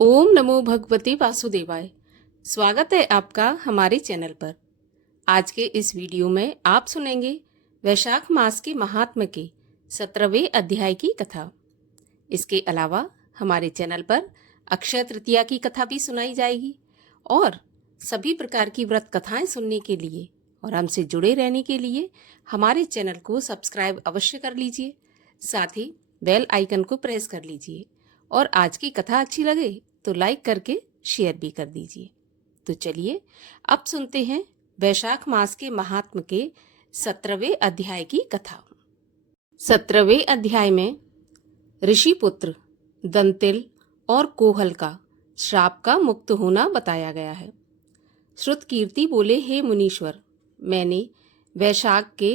ओम नमो भगवते वासुदेवाय। स्वागत है आपका हमारे चैनल पर। आज के इस वीडियो में आप सुनेंगे वैशाख मास के महात्म्य के 17वें अध्याय की कथा। इसके अलावा हमारे चैनल पर अक्षय तृतीया की कथा भी सुनाई जाएगी और सभी प्रकार की व्रत कथाएं सुनने के लिए और हमसे जुड़े रहने के लिए हमारे चैनल को सब्सक्राइब अवश्य कर लीजिए। साथ ही बेल आइकन को प्रेस कर लीजिए और आज की कथा अच्छी लगे तो लाइक करके शेयर भी कर दीजिए। तो चलिए अब सुनते हैं वैशाख मास के महात्म्य के 17वें अध्याय की कथा। 17वें अध्याय में ऋषि पुत्र दंतिल और कोहल का श्राप का मुक्त होना बताया गया है। श्रुत कीर्ति बोले, हे मुनीश्वर, मैंने वैशाख के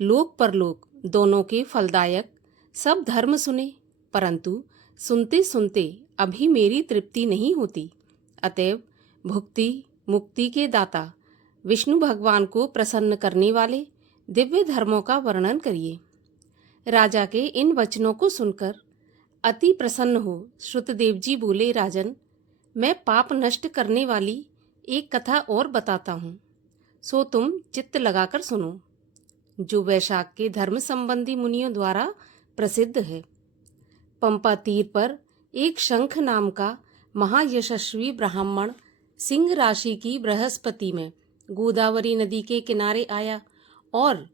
लोक परलोक दोनों के फलदायक सब धर्म सुने, परंतु सुनते सुनते अभी मेरी तृप्ति नहीं होती। अतएव भुक्ति मुक्ति के दाता विष्णु भगवान को प्रसन्न करने वाले दिव्य धर्मों का वर्णन करिए। राजा के इन वचनों को सुनकर अति प्रसन्न हो श्रुतदेव जी बोले, राजन, मैं पाप नष्ट करने वाली एक कथा और बताता हूँ, सो तुम चित्त लगाकर सुनो, जो वैशाख के धर्म संबंधी मुनियों द्वारा प्रसिद्ध है। पंपा तीर पर एक शंख नाम का महायशस्वी ब्राह्मण सिंह राशि की बृहस्पति में गोदावरी नदी के किनारे आया और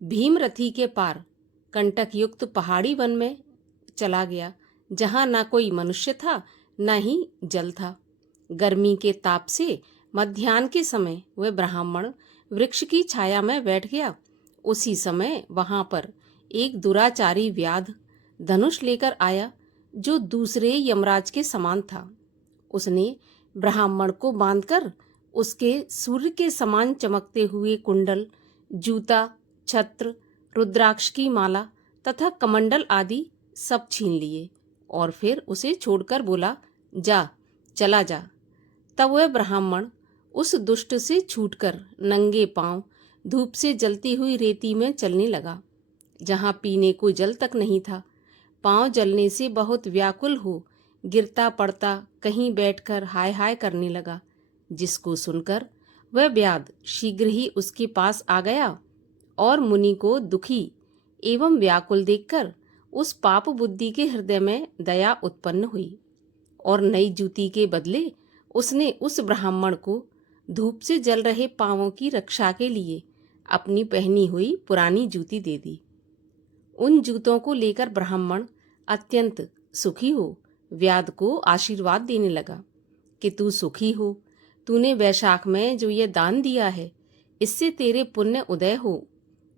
भीमरथी के पार कंटक युक्त पहाड़ी वन में चला गया, जहाँ ना कोई मनुष्य था न ही जल था। गर्मी के ताप से मध्याह्न के समय वह ब्राह्मण वृक्ष की छाया में बैठ गया। उसी समय वहां पर एक दुराचारी व्याध धनुष लेकर आया, जो दूसरे यमराज के समान था। उसने ब्राह्मण को बांधकर उसके सूर्य के समान चमकते हुए कुंडल, जूता, छत्र, रुद्राक्ष की माला तथा कमंडल आदि सब छीन लिए और फिर उसे छोड़कर बोला, जा, चला जा। तब वह ब्राह्मण उस दुष्ट से छूटकर नंगे पांव धूप से जलती हुई रेती में चलने लगा, जहां पीने को जल तक नहीं था। पांव जलने से बहुत व्याकुल हो गिरता पड़ता कहीं बैठकर हाय हाय करने लगा, जिसको सुनकर वह व्याध शीघ्र ही उसके पास आ गया और मुनि को दुखी एवं व्याकुल देखकर उस पाप बुद्धि के हृदय में दया उत्पन्न हुई और नई जूती के बदले उसने उस ब्राह्मण को धूप से जल रहे पांवों की रक्षा के लिए अपनी पहनी हुई पुरानी जूती दे दी। उन जूतों को लेकर ब्राह्मण अत्यंत सुखी हो व्याध को आशीर्वाद देने लगा कि तू सुखी हो, तूने वैशाख में जो ये दान दिया है, इससे तेरे पुण्य उदय हो,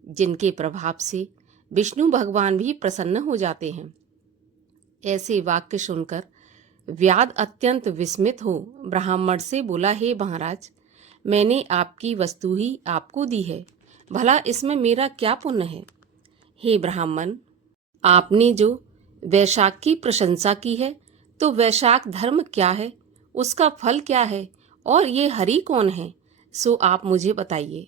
जिनके प्रभाव से विष्णु भगवान भी प्रसन्न हो जाते हैं। ऐसे वाक्य सुनकर व्याध अत्यंत विस्मित हो ब्राह्मण से बोला, हे महाराज, मैंने आपकी वस्तु ही आपको दी है, भला इसमें मेरा क्या पुण्य है? हे ब्राह्मण, आपने जो वैशाख की प्रशंसा की है, तो वैशाख धर्म क्या है, उसका फल क्या है और ये हरि कौन है, सो आप मुझे बताइए।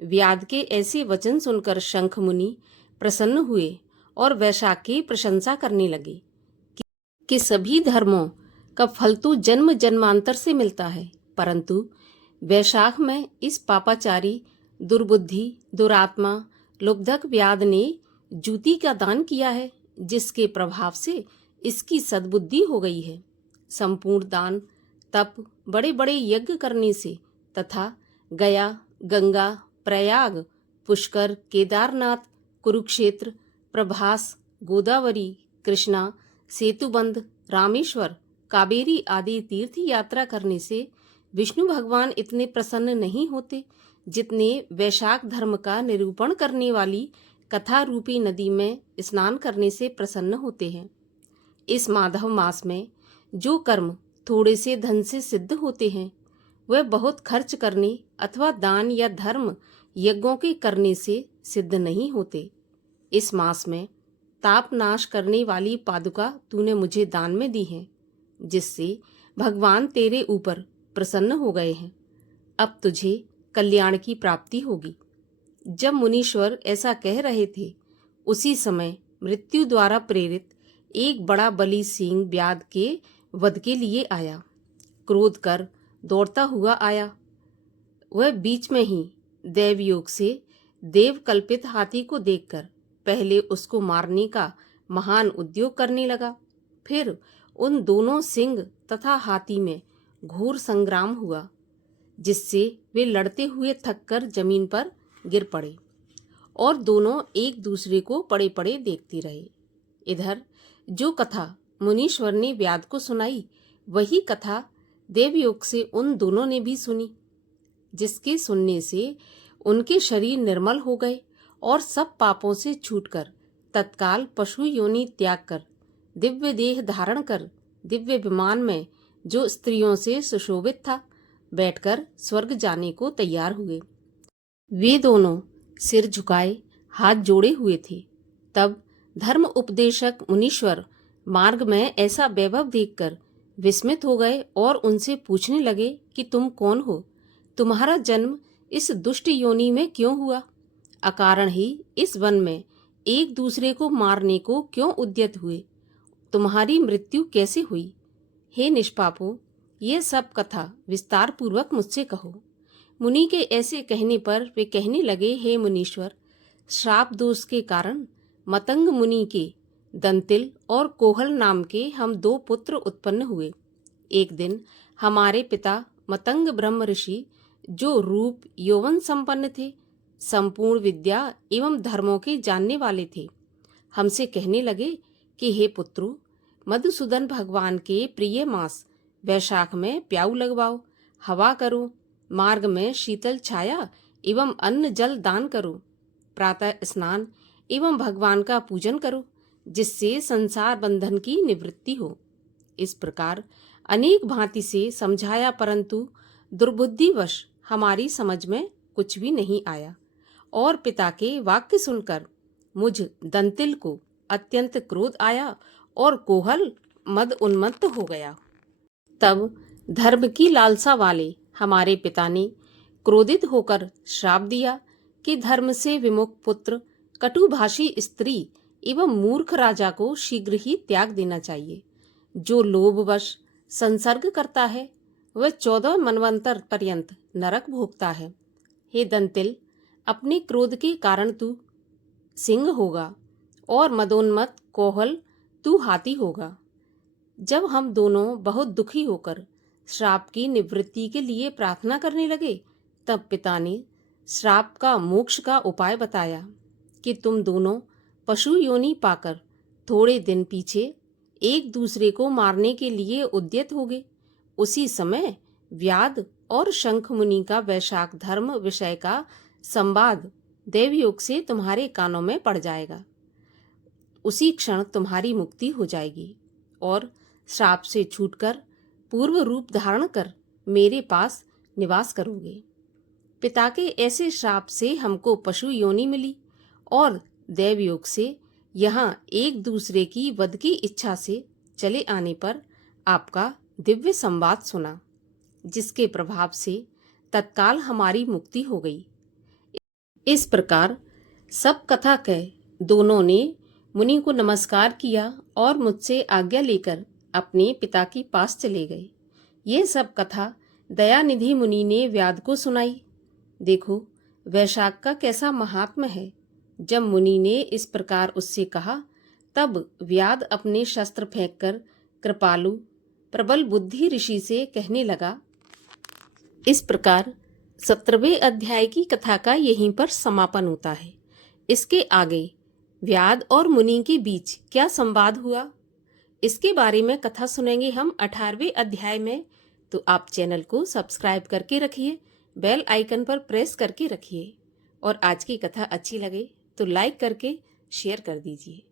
व्याध के ऐसे वचन सुनकर शंख मुनि प्रसन्न हुए और वैशाख की प्रशंसा करने लगे कि सभी धर्मों का फल तो जन्म जन्मांतर से मिलता है, परंतु वैशाख में इस पापाचारी, दुर्बुद्धि, दुरात्मा, लुब्धक व्याध ने जूती का दान किया है, जिसके प्रभाव से इसकी सद्बुद्धि हो गई है। संपूर्ण दान, तप, बड़े बड़े यज्ञ करने से तथा गया, गंगा, प्रयाग, पुष्कर, केदारनाथ, कुरुक्षेत्र, प्रभास, गोदावरी, कृष्णा, सेतुबंध, रामेश्वर, कावेरी आदि तीर्थ यात्रा करने से विष्णु भगवान इतने प्रसन्न नहीं होते जितने वैशाख धर्म का निरूपण करने वाली कथा रूपी नदी में स्नान करने से प्रसन्न होते हैं। इस माधव मास में जो कर्म थोड़े से धन से सिद्ध होते हैं, वह बहुत खर्च करने अथवा दान या धर्म यज्ञों के करने से सिद्ध नहीं होते। इस मास में ताप नाश करने वाली पादुका तूने मुझे दान में दी है, जिससे भगवान तेरे ऊपर प्रसन्न हो गए हैं। अब तुझे कल्याण की प्राप्ति होगी। जब मुनीश्वर ऐसा कह रहे थे, उसी समय मृत्यु द्वारा प्रेरित एक बड़ा बलि सिंह व्याध के वध के लिए आया। क्रोध कर दौड़ता हुआ आया। वह बीच में ही देवयोग से देव कल्पित हाथी को देखकर पहले उसको मारने का महान उद्योग करने लगा। फिर उन दोनों सिंह तथा हाथी में घोर संग्राम हुआ, जिससे वे लड़ते हुए थककर जमीन पर गिर पड़े और दोनों एक दूसरे को पड़े पड़े देखते रहे। इधर जो कथा मुनीश्वर ने व्याध को सुनाई, वही कथा देवयोग से उन दोनों ने भी सुनी, जिसके सुनने से उनके शरीर निर्मल हो गए और सब पापों से छूटकर तत्काल पशु योनि त्याग कर दिव्य देह धारण कर दिव्य विमान में, जो स्त्रियों से सुशोभित था, बैठकर स्वर्ग जाने को तैयार हुए। वे दोनों सिर झुकाए हाथ जोड़े हुए थे। तब धर्म उपदेशक मुनीश्वर मार्ग में ऐसा वैभव देखकर विस्मित हो गए और उनसे पूछने लगे कि तुम कौन हो? तुम्हारा जन्म इस दुष्ट योनि में क्यों हुआ? अकारण ही इस वन में एक दूसरे को मारने को क्यों उद्यत हुए? तुम्हारी मृत्यु कैसे हुई? हे निष्पापों, ये सब कथा विस्तार पूर्वक मुझसे कहो। मुनि के ऐसे कहने पर वे कहने लगे, हे मुनीश्वर, श्राप दोष के कारण मतंग मुनि के दंतिल और कोहल नाम के हम 2 पुत्र उत्पन्न हुए। एक दिन हमारे पिता मतंग ब्रह्म ऋषि, जो रूप यौवन संपन्न थे, संपूर्ण विद्या एवं धर्मों के जानने वाले थे, हमसे कहने लगे कि हे पुत्रों, मधुसूदन भगवान के प्रिय मास वैशाख में प्याऊ लगवाओ, हवा करो, मार्ग में शीतल छाया एवं अन्न जल दान करो, प्रातः स्नान एवं भगवान का पूजन करो, जिससे संसार बंधन की निवृत्ति हो। इस प्रकार अनेक भांति से समझाया, परंतु दुर्बुद्धिवश हमारी समझ में कुछ भी नहीं आया और पिता के वाक्य सुनकर मुझ दंतिल को अत्यंत क्रोध आया और कोहल मद उन्मत्त हो गया। तब धर्म की लालसा वाले हमारे पिता ने क्रोधित होकर श्राप दिया कि धर्म से विमुख पुत्र, कटुभाषी स्त्री एवं मूर्ख राजा को शीघ्र ही त्याग देना चाहिए। जो लोभवश संसर्ग करता है, वह 14 मनवंतर पर्यंत नरक भोगता है। हे दंतिल, अपने क्रोध के कारण तू सिंह होगा और मदोन्मत्त कोहल तू हाथी होगा। जब हम दोनों बहुत दुखी होकर श्राप की निवृत्ति के लिए प्रार्थना करने लगे, तब पिता ने श्राप का मोक्ष का उपाय बताया कि तुम दोनों पशु योनि पाकर थोड़े दिन पीछे एक दूसरे को मारने के लिए उद्यत होगे। उसी समय व्याध और शंख मुनि का वैशाख धर्म विषय का संवाद देवयोग से तुम्हारे कानों में पड़ जाएगा। उसी क्षण तुम्हारी मुक्ति हो जाएगी और श्राप से छूटकर पूर्व रूप धारण कर मेरे पास निवास करोगे। पिता के ऐसे श्राप से हमको पशु योनि मिली और देवयोग से यहाँ एक दूसरे की वध की इच्छा से चले आने पर आपका दिव्य संवाद सुना, जिसके प्रभाव से तत्काल हमारी मुक्ति हो गई। इस प्रकार सब कथा कह दोनों ने मुनि को नमस्कार किया और मुझसे आज्ञा लेकर अपने पिता के पास चले गए। ये सब कथा दयानिधि मुनि ने व्याध को सुनाई। देखो वैशाख का कैसा महात्म है। जब मुनि ने इस प्रकार उससे कहा, तब व्याध अपने शस्त्र फेंककर कृपालु प्रबल बुद्धि ऋषि से कहने लगा। इस प्रकार 17वें अध्याय की कथा का यहीं पर समापन होता है। इसके आगे व्याध और मुनि के बीच क्या संवाद हुआ, इसके बारे में कथा सुनेंगे हम 18वें अध्याय में। तो आप चैनल को सब्सक्राइब करके रखिए, बेल आइकन पर प्रेस करके रखिए और आज की कथा अच्छी लगे तो लाइक करके शेयर कर दीजिए।